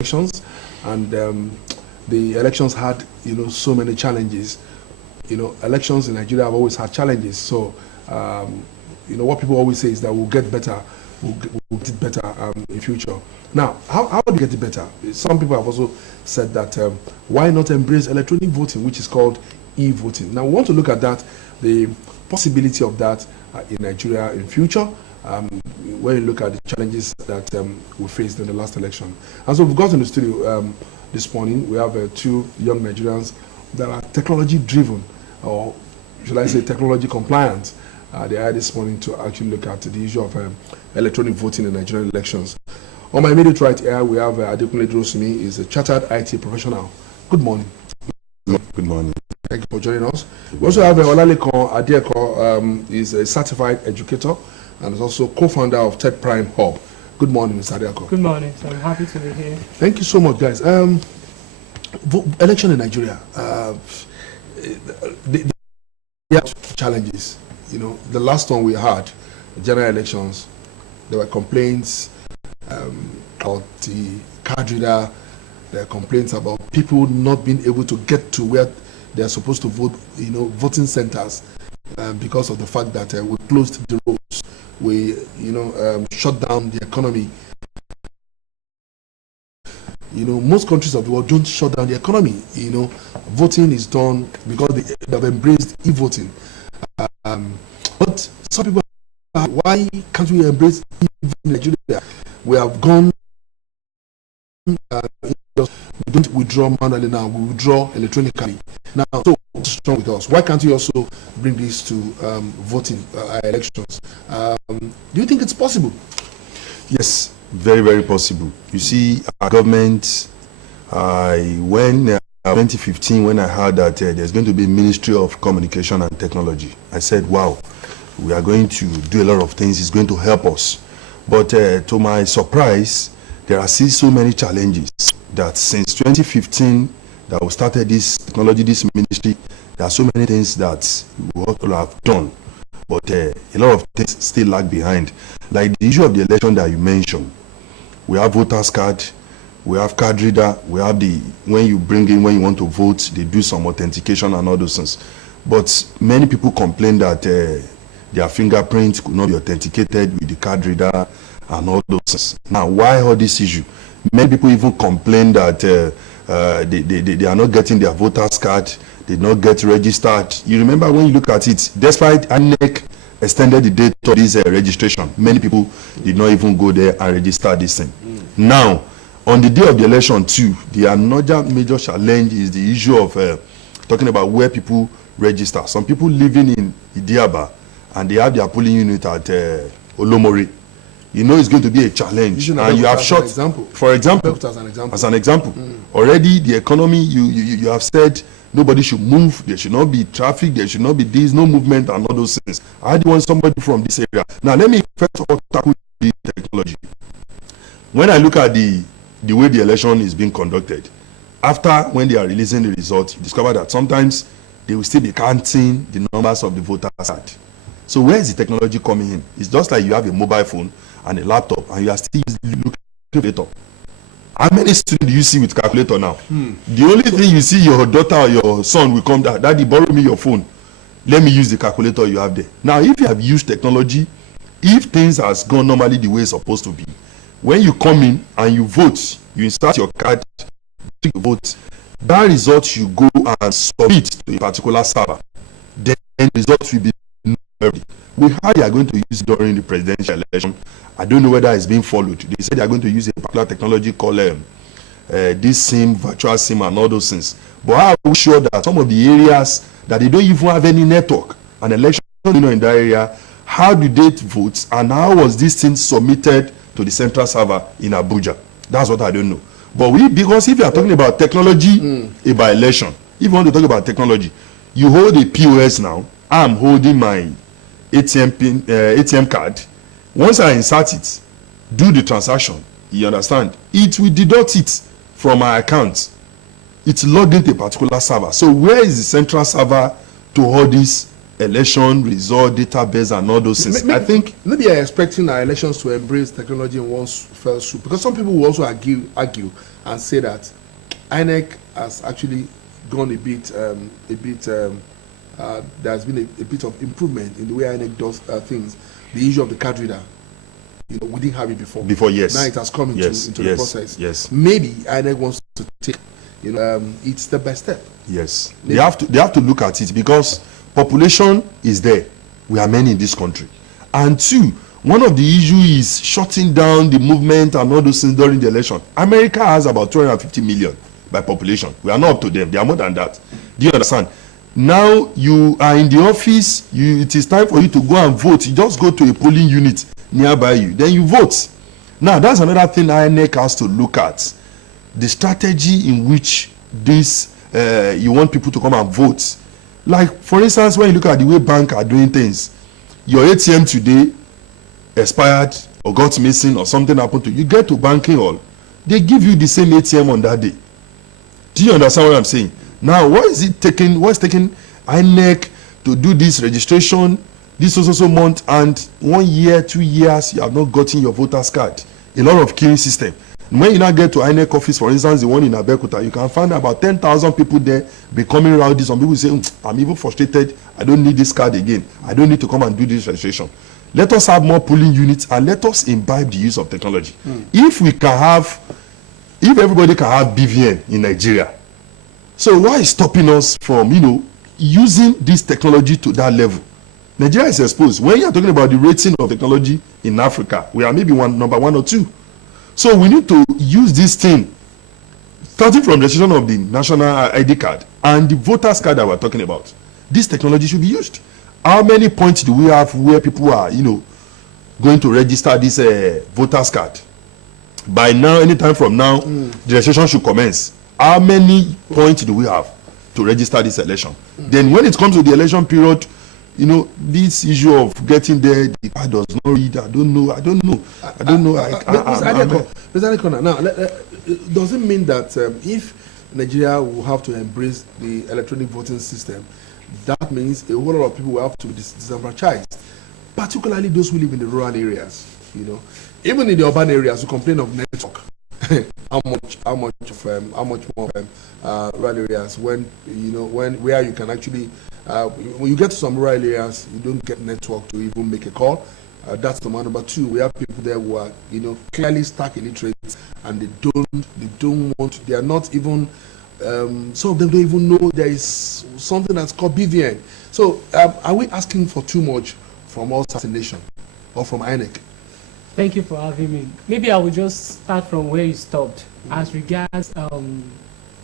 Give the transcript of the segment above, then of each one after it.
elections, and the elections had, so many challenges. Elections in Nigeria have always had challenges. So, what people always say is that we'll get better, we'll get better in future. Now, how do we get it better? Some people have also said that why not embrace electronic voting, which is called e-voting. Now, we want to look at that, the possibility of that in Nigeria in future. When you look at the challenges that we faced in the last election. And so we've got in the studio this morning, we have two young Nigerians that are technology driven, or should I say technology compliant. They are this morning to actually look at the issue of electronic voting in Nigerian elections. On my immediate right here, we have Adekunle Drosimi, is a chartered IT professional. Good morning. Good morning. Thank you for joining us. We also have Olalekan Adieko, is a certified educator and is also co-founder of Tech Prime Hub. Good morning, Mr. Adieko. Good morning. So I'm happy to be here. Thank you so much, guys. Election in Nigeria, they have challenges. The last one we had, general elections, there were complaints about the card reader. There are complaints about people not being able to get to where they are supposed to vote, voting centers, because of the fact that we closed the roads, we, shut down the economy. Most countries of the world don't shut down the economy. Voting is done because they have embraced e-voting. But some people are, why can't we embrace e-voting in Nigeria? We have gone, we don't withdraw manually now, we withdraw electronically. Now, so what's wrong with us? Why can't we also bring this to voting elections? Do you think it's possible? Yes, very, very possible. You see, our government, when 2015, when I heard that there's going to be a Ministry of Communication and Technology, I said, wow, we are going to do a lot of things. It's going to help us. But to my surprise, there are still so many challenges that since 2015 that we started this technology, this ministry, there are so many things that we ought to have done. But a lot of things still lag behind. Like the issue of the election that you mentioned. We have voters card, we have card reader, we have when you bring in, when you want to vote, they do some authentication and all those things. But many people complain that their fingerprints could not be authenticated with the card reader and all those things. Now, why all this issue? Many people even complain that they are not getting their voters card, they did not get registered. You remember when you look at it, despite INEC extended the date of this registration, many people did not even go there and register this thing. Now, on the day of the election too, the another major challenge is the issue of talking about where people register. Some people living in Idiaba and they have their polling unit at Olomori. It's going to be a challenge. And you have shot, for example, as an example. Already the economy, you have said nobody should move, there should not be traffic, there should not be this, no movement and all those things. I do want somebody from this area. Now let me first of all tackle the technology. When I look at the way the election is being conducted, after when they are releasing the results, you discover that sometimes they will still be counting the numbers of the voters card. So where is the technology coming in? It's just like you have a mobile phone and a laptop and you are still looking at the calculator. How many students do you see with calculator now? The only thing you see, your daughter or your son will come down, Daddy, borrow me your phone. Let me use the calculator you have there. Now, if you have used technology, if things has gone normally the way it's supposed to be, when you come in and you vote, you insert your card, you vote, that result you go and submit to a particular server. Then the result will be known. With how they are going to use it during the presidential election, I don't know whether it's being followed. They said they are going to use a particular technology called this SIM, virtual SIM, and all those things. But I am sure that some of the areas that they don't even have any network, an election in that area, how do they vote, and how was this thing submitted to the central server in Abuja? That's what I don't know. But because if you are talking about technology about election, if you want to talk about technology, you hold a POS now. I'm holding my ATM card. Once I insert it, do the transaction, you understand, it will deduct it from my account. It's logged into a particular server. So where is the central server to hold this election result database and all those things. I think maybe I'm expecting our elections to embrace technology in one fell swoop, because some people will also argue and say that INEC has actually gone there's been a bit of improvement in the way INEC does things. The issue of the card reader, we didn't have it before. Yes. Now it has come into the process. Yes. Maybe INEC wants to take it step by step. Yes. Maybe. They have to look at it, because population is there. We are many in this country. And two, one of the issues is shutting down the movement and all those things during the election. America has about 250 million by population. We are not up to them. They are more than that. Do you understand? Now you are in the office, it is time for you to go and vote. You just go to a polling unit nearby you, then you vote. Now that's another thing INEC has to look at. The strategy in which this you want people to come and vote. Like, for instance, when you look at the way banks are doing things, your ATM today expired or got missing or something happened to you, you get to banking hall, they give you the same ATM on that day. Do you understand what I'm saying? Now, what's taking INEC to do this registration this so month, and 1 year, 2 years, you have not gotten your voter's card? A lot of queuing system. When you now get to INEC office, for instance, the one in Abeokuta, you can find about 10,000 people there becoming rowdy. Some people say, I'm even frustrated. I don't need this card again. I don't need to come and do this registration. Let us have more polling units, and let us imbibe the use of technology. If everybody can have BVN in Nigeria, so why is stopping us from, using this technology to that level? Nigeria is exposed. When you are talking about the rating of technology in Africa, we are maybe number 1 or 2. So we need to use this thing, starting from the registration of the national ID card and the voters card that we're talking about. This technology should be used. How many points do we have where people are, going to register this voters card? By now, anytime from now, the registration should commence. How many points do we have to register this election? Then when it comes to the election period, this issue of getting there, the card does not read. I don't know. Mr. Adekona, now, does it mean that if Nigeria will have to embrace the electronic voting system, that means a whole lot of people will have to be disenfranchised, particularly those who live in the rural areas? Even in the urban areas, we complain of network. how much more rural areas where you can actually when you get to some rural areas, you don't get network to even make a call. That's the one. Number two, we have people there who are clearly stark illiterate, and they are not even some of them don't even know there is something that's called BVN. So are we asking for too much from us as a nation or from INEC? Thank you for having me. Maybe I will just start from where you stopped as regards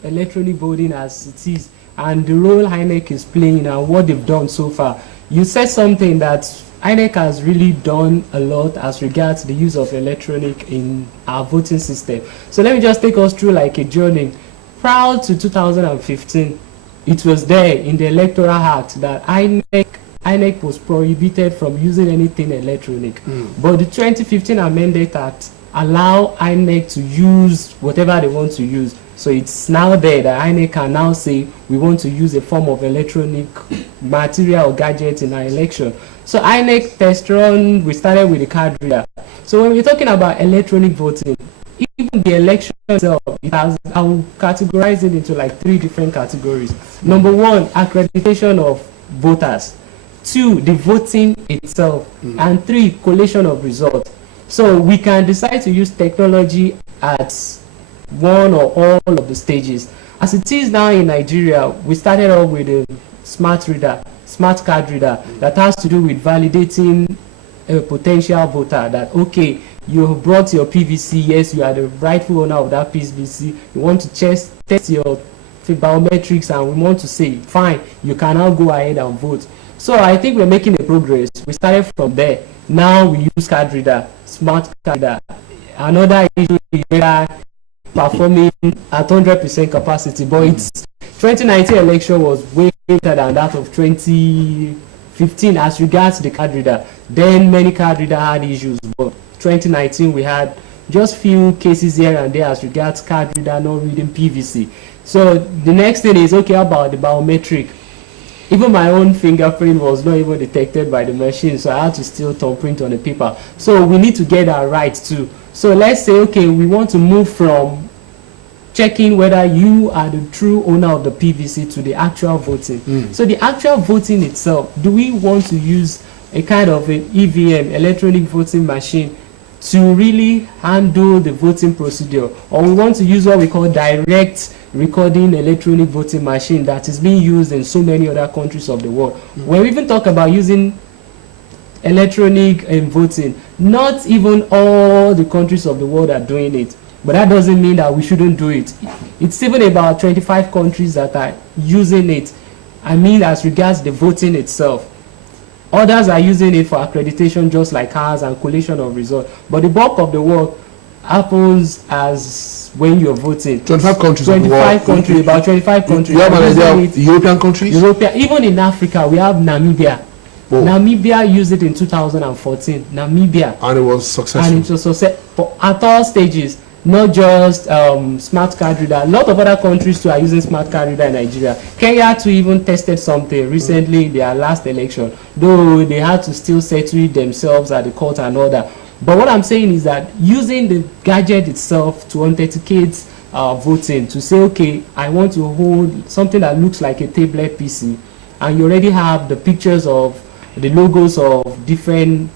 electronic voting as it is and the role INEC is playing and what they've done so far. You said something that INEC has really done a lot as regards the use of electronic in our voting system. So let me just take us through like a journey. Prior to 2015, it was there in the Electoral Act that INEC was prohibited from using anything electronic. But the 2015 Amendment Act allow INEC to use whatever they want to use. So it's now there that INEC can now say we want to use a form of electronic material or gadget in our election. So INEC test run, we started with the card reader. So when we're talking about electronic voting, even the election itself, I will categorize it into like 3 different categories. Number 1, accreditation of voters. 2, the voting itself. And 3, collation of results. So we can decide to use technology at one or all of the stages. As it is now in Nigeria, we started off with a smart card reader that has to do with validating a potential voter that, okay, you brought your PVC, yes, you are the rightful owner of that PVC, you want to test your biometrics, and we want to say, fine, you can now go ahead and vote. So I think we're making a progress. We started from there. Now we use card reader, smart card reader. Another issue is performing at 100% capacity, but its 2019 election was way better than that of 2015 as regards the card reader. Then many card reader had issues, but 2019 we had just few cases here and there as regards card reader not reading PVC. So the next thing is, okay, about the biometric. Even my own fingerprint was not even detected by the machine, so I had to still thumbprint on the paper. So we need to get that right too. So let's say, okay, we want to move from checking whether you are the true owner of the PVC to the actual voting. So the actual voting itself, do we want to use a kind of an EVM, electronic voting machine, to really handle the voting procedure, or we want to use what we call direct recording electronic voting machine that is being used in so many other countries of the world? When we even talk about using electronic voting, not even all the countries of the world are doing it, but that doesn't mean that we shouldn't do it. It's even about 25 countries that are using it. I mean, as regards the voting itself. Others are using it for accreditation, just like ours, and collation of results. But the bulk of the work happens as when you're voting. 25 countries of the world. 25 countries, about 25 countries. You have an idea of European countries? Even in Africa, we have Namibia. Oh. Namibia used it in 2014. Namibia. And it was successful. And it was successful at all stages. Not just smart card reader. A lot of other countries too are using smart card reader in Nigeria. Kenya too even tested something recently in their last election, though they had to still settle it themselves at the court and all that. But what I'm saying is that using the gadget itself to authenticate voting, to say, okay, I want to hold something that looks like a tablet PC, and you already have the pictures of the logos of different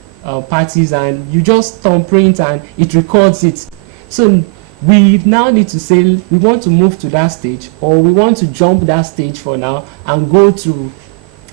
parties, and you just thumbprint and it records it. So we now need to say we want to move to that stage, or we want to jump that stage for now and go to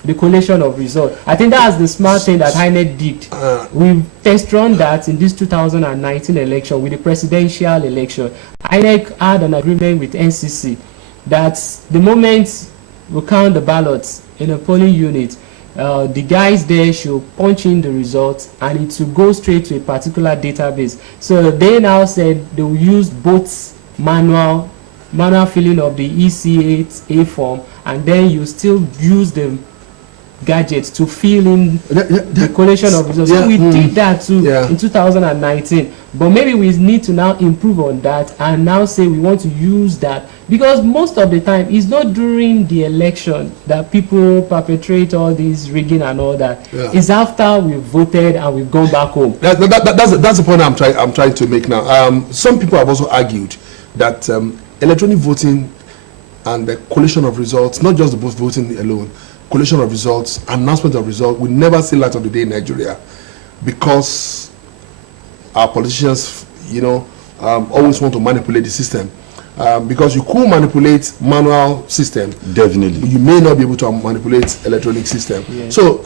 the collation of results. I think that's the smart thing that INEC did. We test run that in this 2019 election with the presidential election. INEC had an agreement with NCC that the moment we count the ballots in a polling unit, the guys there should punch in the results and it will go straight to a particular database. So they now said they will use both manual filling of the EC8A form, and then you still use the gadgets to fill in the collation of results. So we did that too in 2019, but maybe we need to now improve on that and now say we want to use that, because most of the time it's not during the election that people perpetrate all this rigging and all that. It's after we've voted and we've gone back home. That's the point I'm trying to make now. Some people have also argued that electronic voting and the collation of results, not just the voting alone, collation of results, announcement of results, will never see light of the day in Nigeria, because our politicians, always want to manipulate the system. Because you could manipulate manual system, Definitely. you may not be able to manipulate electronic system. So,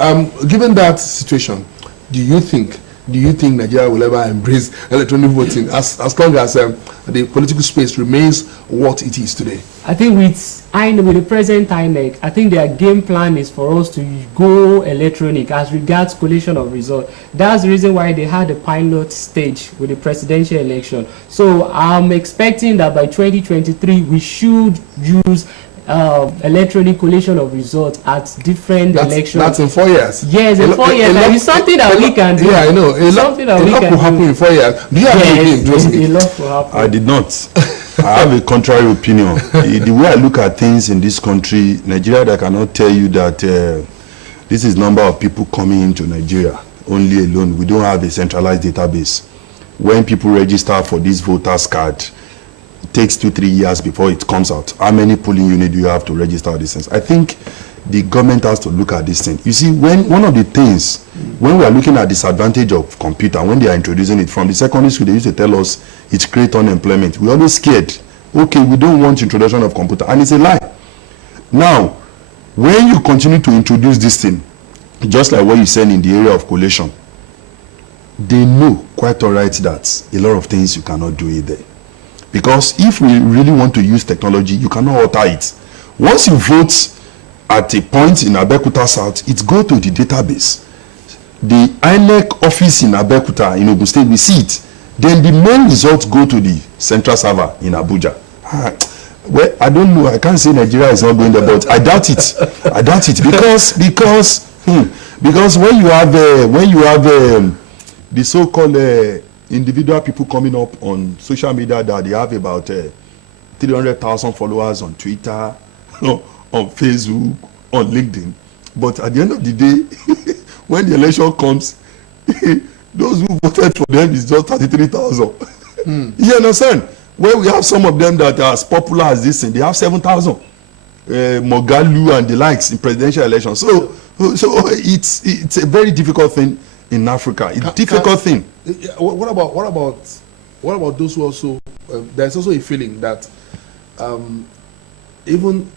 given that situation, do you think Nigeria will ever embrace electronic voting as long as the political space remains what it is today? I think with the present INEC, I think their game plan is for us to go electronic as regards collation of results. That's the reason why they had a pilot stage with the presidential election. So I'm expecting that by 2023 we should use electronic collation of results at different elections. That's in 4 years. Yes, in 4 years. It's something that we can do. Yeah, I know. A lot will happen in 4 years. Do you have anything? A lot will happen. I did not. I have a contrary opinion. The way I look at things in this country, Nigeria, I cannot tell you that this is number of people coming into Nigeria only alone. We don't have a centralized database. When people register for this voters card, it takes 2-3 years before it comes out. How many polling units do you have to register these things? I think the government has to look at this thing. You see, one of the things, when we are looking at disadvantage of computer, when they are introducing it from the secondary school, they used to tell us it creates unemployment. We're always scared. Okay, we don't want introduction of computer, and it's a lie. Now, when you continue to introduce this thing, just like what you said in the area of collation, they know quite all right that a lot of things you cannot do it there. Because if we really want to use technology, you cannot alter it. Once you vote at a point in Abeokuta South, it goes to the database. The INEC office in Abeokuta, in Ogun State, we see it. Then the main results go to the central server in Abuja. Well, I don't know. I can't say Nigeria is not going there, but I doubt it. I doubt it because when you have the so-called individual people coming up on social media that they have about 300,000 followers on Twitter, on Facebook, on LinkedIn, but at the end of the day, when the election comes, those who voted for them is just 33,000. You understand? Where we have some of them that are as popular as this thing, they have 7,000. Mogalu and the likes in presidential elections. So it's a very difficult thing in Africa. It's a difficult thing. What about those who also? There's also a feeling that even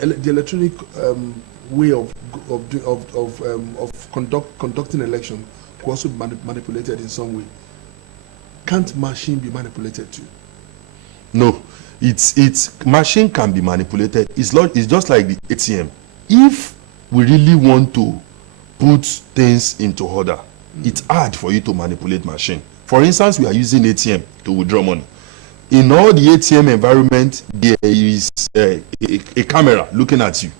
the electronic way of conducting election could also be manipulated in some way. Can't machine be manipulated too? No, it's machine can be manipulated. It's just like the ATM. If we really want to put things into order, it's hard for you to manipulate machine. For instance, we are using ATM to withdraw money. In all the ATM environment, there is a camera looking at you.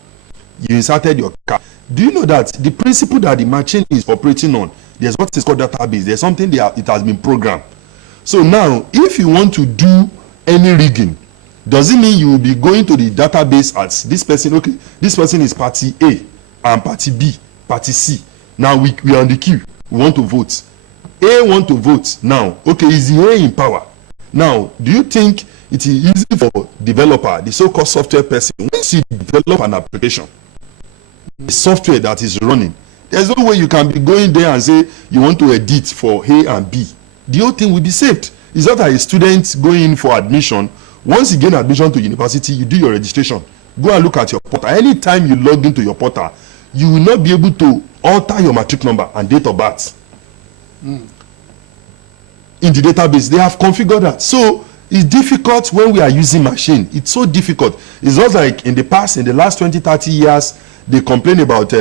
You inserted your card. Do you know that the principle that the machine is operating on, there's what is called database. There's something there, it has been programmed. So now, if you want to do any rigging, does it mean you will be going to the database as this person? Okay, this person is party A and party B, party C. Now we are on the queue. We want to vote. A want to vote. Now, okay, is the A in power? Now, do you think it is easy for developer, the so-called software person, once you develop an application, the software that is running, there's no way you can be going there and say you want to edit for A and B. The whole thing will be saved. It's not like a student going in for admission. Once you gain admission to university, you do your registration. Go and look at your portal. Anytime you log into your portal, you will not be able to alter your matric number and date of birth. In the database, they have configured that. So it's difficult when we are using machine. It's so difficult. It's just like in the past, in the last 20, 30 years, they complain about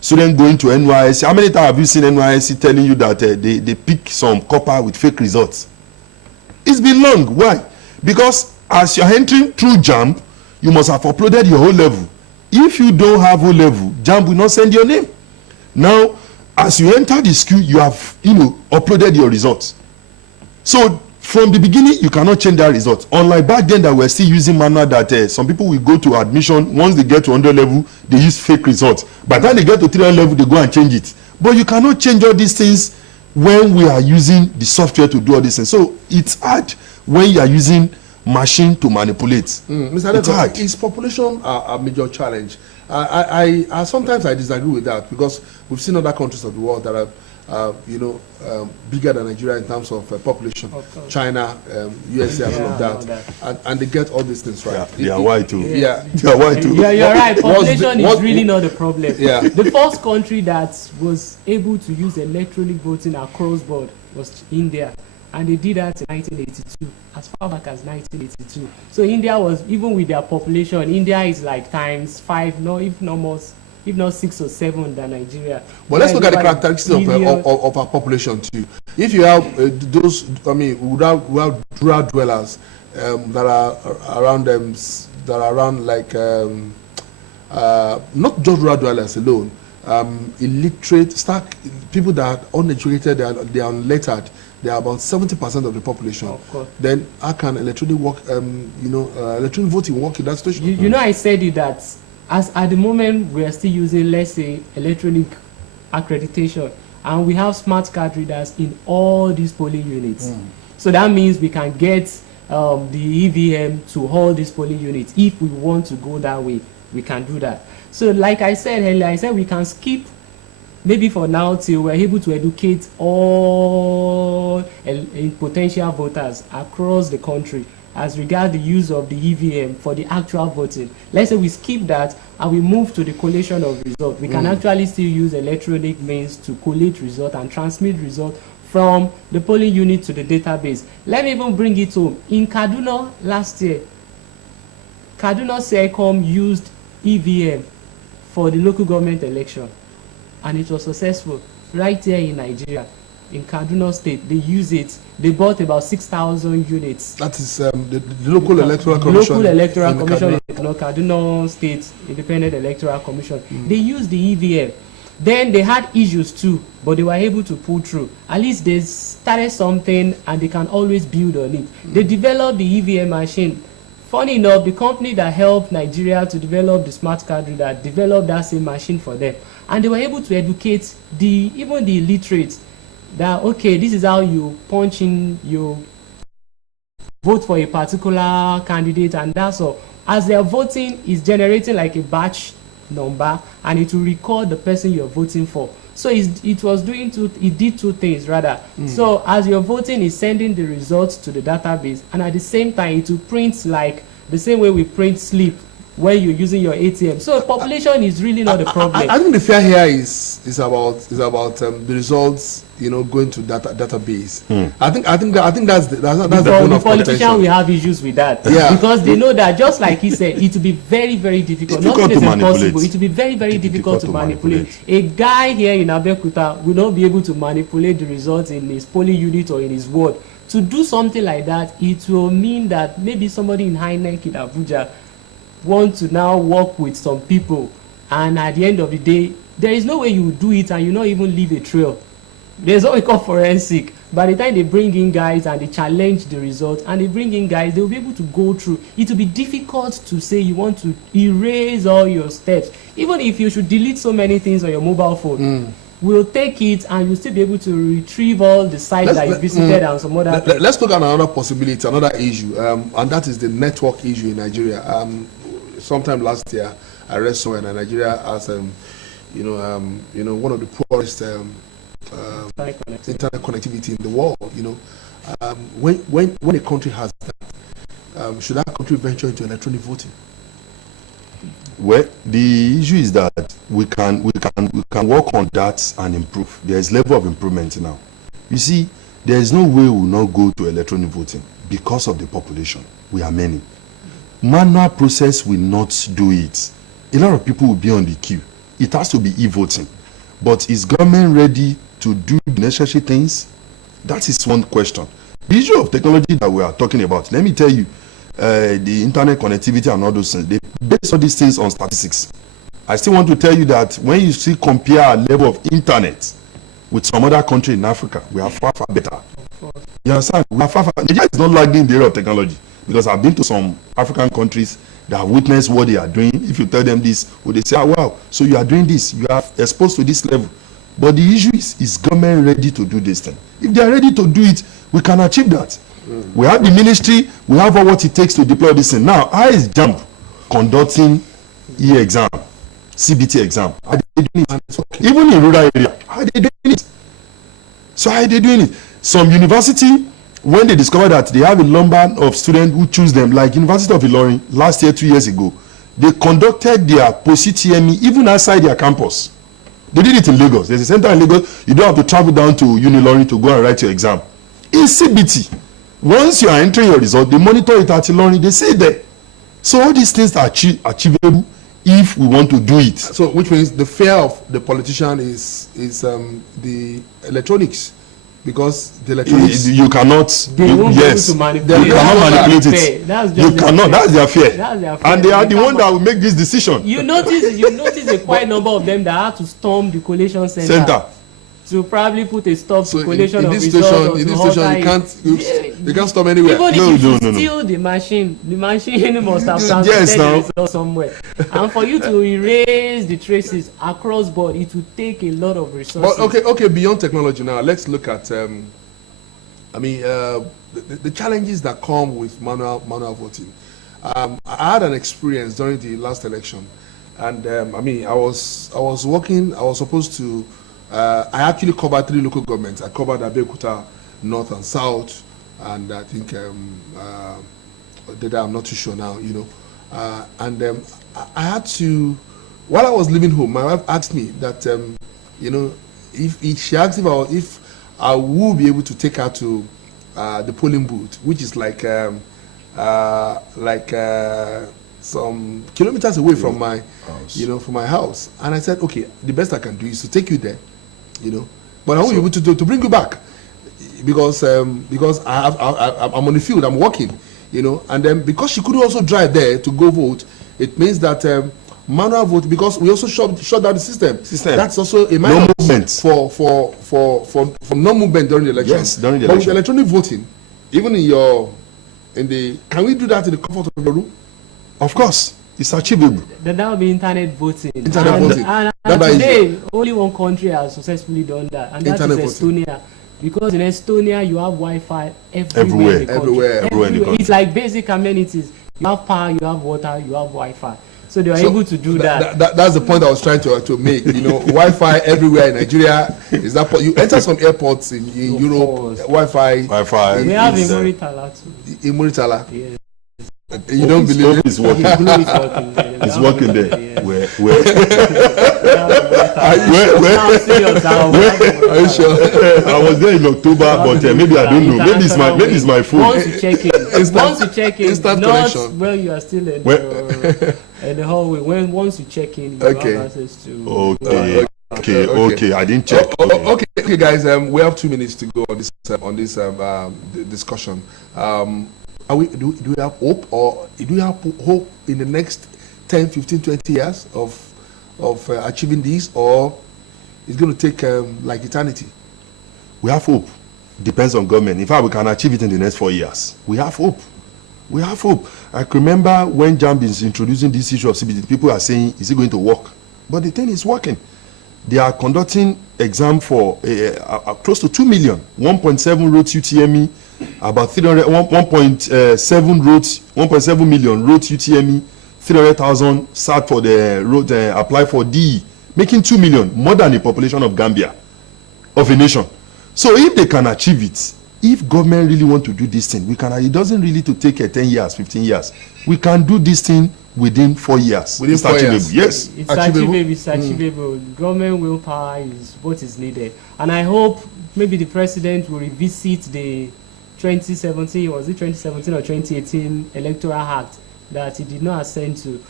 students going to NYSC. How many times have you seen NYSC telling you that they pick some copper with fake results? It's been long. Why? Because as you're entering through JAMB, you must have uploaded your whole level. If you don't have whole level, JAMB will not send your name. Now, as you enter the school, you have uploaded your results. So from the beginning, you cannot change that result. Unlike back then that we're still using manual, that some people will go to admission. Once they get to 100 level, they use fake results. By the time they get to 300 level, they go and change it. But you cannot change all these things when we are using the software to do all these things. So it's hard when you are using machine to manipulate. Mr. Adeko, is population a major challenge? I sometimes I disagree with that, because we've seen other countries of the world that are bigger than Nigeria in terms of population. China, USA, and all of that. And they get all these things right. Yeah, they are white too. Yeah, they are white too. Yeah, you're right. Population is really not the problem. Yeah. The first country that was able to use electronic voting across board was India. And they did that in 1982, as far back as 1982. So India was, even with their population, India is like times 5, no, if not more, if not 6 or 7 than Nigeria. But let's look at the characteristics of our population too. If you have those, we have rural dwellers that are around them, like not just rural dwellers alone, illiterate, people that are uneducated, they are unlettered. They are about 70% of the population. Of course. Then how can electronic electronic voting work in that situation? You know, I said it that as at the moment we are still using, let's say, electronic accreditation, and we have smart card readers in all these polling units. So that means we can get the EVM to all these polling units. If we want to go that way, we can do that. So like I said earlier, I said we can skip maybe for now till we're able to educate all potential voters across the country as regards the use of the EVM for the actual voting. Let's say we skip that and we move to the collation of results. We can actually still use electronic means to collate results and transmit results from the polling unit to the database. Let me even bring it home. In Kaduna last year, Kaduna Selcom used EVM for the local government election, and it was successful. Right here in Nigeria, in Kaduna State, they use it. They bought about 6,000 units. That is the local electoral commission. Local electoral commission in Kaduna State Independent Electoral Commission. They used the EVM. Then they had issues too, but they were able to pull through. At least they started something, and they can always build on it. They developed the EVM machine funny enough, the company that helped Nigeria to develop the smart card reader developed that same machine for them, and they were able to educate even the illiterates that, okay, this is how you punch in, you vote for a particular candidate, and that's all. As they are voting, is generating like a batch number, and it will record the person you're voting for. So it did two things rather. So as you're voting, it's sending the results to the database, and at the same time it will print like the same way we print slip when you're using your ATM. So population is really not the problem. I think the fear here is about the results, going to database. I think that's the bone the of politician contention. will have issues with that, Yeah. because they know that, just like he said, it will be very, very difficult. Nothing is impossible. It will be very, very difficult to manipulate. A guy here in Abeokuta will not be able to manipulate the results in his polling unit or in his ward. To do something like that, it will mean that maybe somebody in INEC in Abuja want to now work with some people, and at the end of the day, there is no way you will do it and you not even leave a trail. There's what we call forensic. By the time they bring in guys and they challenge the results, and they bring in guys, they will be able to go through. It will be difficult to say you want to erase all your steps. Even if you should delete so many things on your mobile phone, we'll take it and you'll still be able to retrieve all the sites that you visited and some other things. Let's look at another possibility, another issue, and that is the network issue in Nigeria. Sometime last year, I read somewhere that Nigeria has, one of the poorest internet connectivity in the world. When a country has that, should that country venture into electronic voting? Well, the issue is that we can work on that and improve. There is level of improvement now. You see, there is no way we will not go to electronic voting because of the population. We are many. Manual process will not do it. A lot of people will be on the queue. It has to be e-voting. But is government ready to do the necessary things? That is one question. The issue of technology that we are talking about, let me tell you, the internet connectivity and all those things, they base all these things on statistics. I still want to tell you that when you see compare our level of internet with some other country in Africa, we are far, far better. You understand? We are far, far. Nigeria is not lagging in the area of technology, because I've been to some African countries that have witnessed what they are doing. If you tell them this, would they say, wow, so you are doing this, you are exposed to this level. But the issue is government ready to do this thing? If they are ready to do it, we can achieve that. We have the ministry, we have all what it takes to deploy this thing. Now, how is JAMB conducting e-exam, CBT exam? How are they doing it? Even in rural area, how are they doing it? So how are they doing it? Some university, when they discover that they have a number of students who choose them, like University of Ilorin, last year, 2 years ago, they conducted their post-CTME even outside their campus. They did it in Lagos. There's a center in Lagos. You don't have to travel down to Unilorin to go and write your exam. In CBT, once you are entering your result, they monitor it at Ilorin, they say there. So all these things are achievable if we want to do it. So, which means the fear of the politician is the electronics, because the electronics You cannot. They won't be able to manipulate. You cannot manipulate it. That's just You their cannot. fear. That's their fear. That's their fear. And they are the can't one that will make this decision. You notice a quite number of them that had to storm the collation center to probably put a stop to collation of results. In this station, you can't stop anywhere. Even if you steal the machine must have transmitted the result somewhere. And for you to erase the traces across board, it will take a lot of resources. But okay, beyond technology now, let's look at the challenges that come with manual voting. I had an experience during the last election, and I was supposed to. I actually covered 3 local governments. I covered Abeokuta North and South, and I think I'm not too sure now. I had to. While I was leaving home, my wife asked me that if she asked if I would be able to take her to the polling booth, which is like some kilometers away from my house. From my house. And I said, okay, the best I can do is to take you there, but I won't be able to bring you back because I'm on the field, I'm working, and then because she couldn't also drive there to go vote, it means that manual vote, because we also shut down the system. That's also a minor movement for no movement during the election. Yes, during the but election. with electronic voting, even in your Can we do that in the comfort of your room? Of course, it's achievable. Then that would be internet voting. Internet voting. And That today, only one country has successfully done that, and that Internet is voting. Estonia. Because in Estonia, you have Wi-Fi everywhere. In the country. Everywhere in the country. It's like basic amenities. You have power, you have water, you have Wi-Fi. So they are able to do that. That's the point I was trying to make. You know, Wi-Fi everywhere in Nigeria. Is that you enter some airports in Europe, course. Wi-Fi. Wi-Fi. We have is, in Muritala too. In Muritala. Yes. You don't believe it? It's working. Blue is working there. It's working there. Yes. Where? Now serious now. Are you sure? I was there in October, but maybe I don't know. Maybe it's my phone. Once you check in, instant not connection. when you are still in the hallway. Once you check in, you Okay. have access to. Okay. I didn't check. Okay, guys. We have 2 minutes to go on this discussion. Do we have hope, or do we have hope in the next 10, 15, 20 years of achieving this, or it's going to take like eternity? We have hope. Depends on government. In fact, we can achieve it in the next 4 years. We have hope. I can remember when JAMB is introducing this issue of CBT, people are saying, is it going to work? But the thing is working. They are conducting exam for close to 2 million, 1.7 wrote UTME, about 1.7 million wrote UTME, 300,000 sat for the road, apply for DE, making 2 million, more than the population of Gambia, of a nation. So if they can achieve it, if government really want to do this thing, it doesn't really to take 10 years, 15 years. We can do this thing within 4 years. Within 4 years. Yes. It's achievable. Government willpower is what is needed. And I hope maybe the president will revisit the 2017 or 2018 Electoral Act that he did not assent to.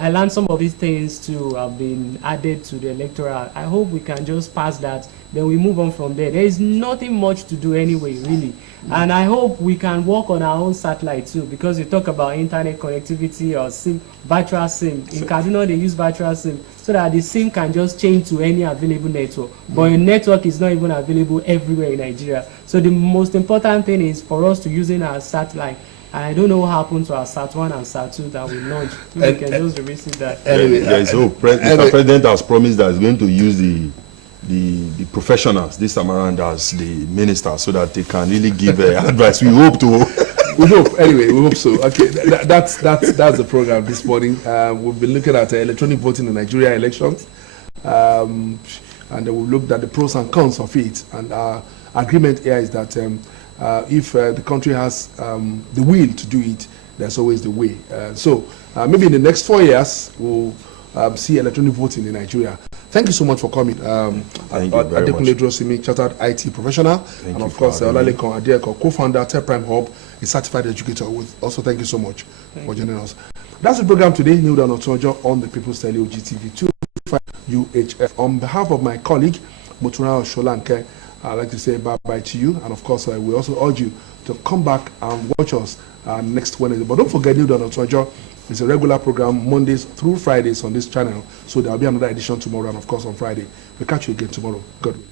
I learned some of these things to have been added to the Electoral Act. I hope we can just pass that, then we move on from there. There is nothing much to do anyway, really. And I hope we can work on our own satellite too, because you talk about internet connectivity or virtual SIM. In Kaduna, they use virtual SIM so that the SIM can just change to any available network. But a network is not even available everywhere in Nigeria. So the most important thing is for us to using our satellite. I don't know what happened to our SAT1 and SAT2 that we launched. We can just revisit that. Anyway, there is hope. Mr. President has promised that he's going to use the professionals this time around as the minister, so that they can really give advice. We hope to. We hope. Anyway, we hope so. Okay, that's the program this morning. We've been looking at electronic voting in Nigeria elections, and we've looked at the pros and cons of it. And our agreement here is that if the country has the will to do it, there's always the way. So maybe in the next 4 years, we'll see electronic voting in Nigeria. Thank you so much for coming. Thank you very much. Adekunle, chartered IT professional, and of course, Olalekon Adeko, co-founder, Tech Prime Hub, a certified educator. Also, thank you so much for joining us. That's the program today. Newdawn Otun on the People's Tele GTV 255 UHF. On behalf of my colleague, Motura Sholanke, I'd like to say bye-bye to you. And of course, we also urge you to come back and watch us next Wednesday. But don't forget, Newdawn Otun is a regular program Mondays through Fridays on this channel. So there'll be another edition tomorrow and of course on Friday. We'll catch you again tomorrow. God willing.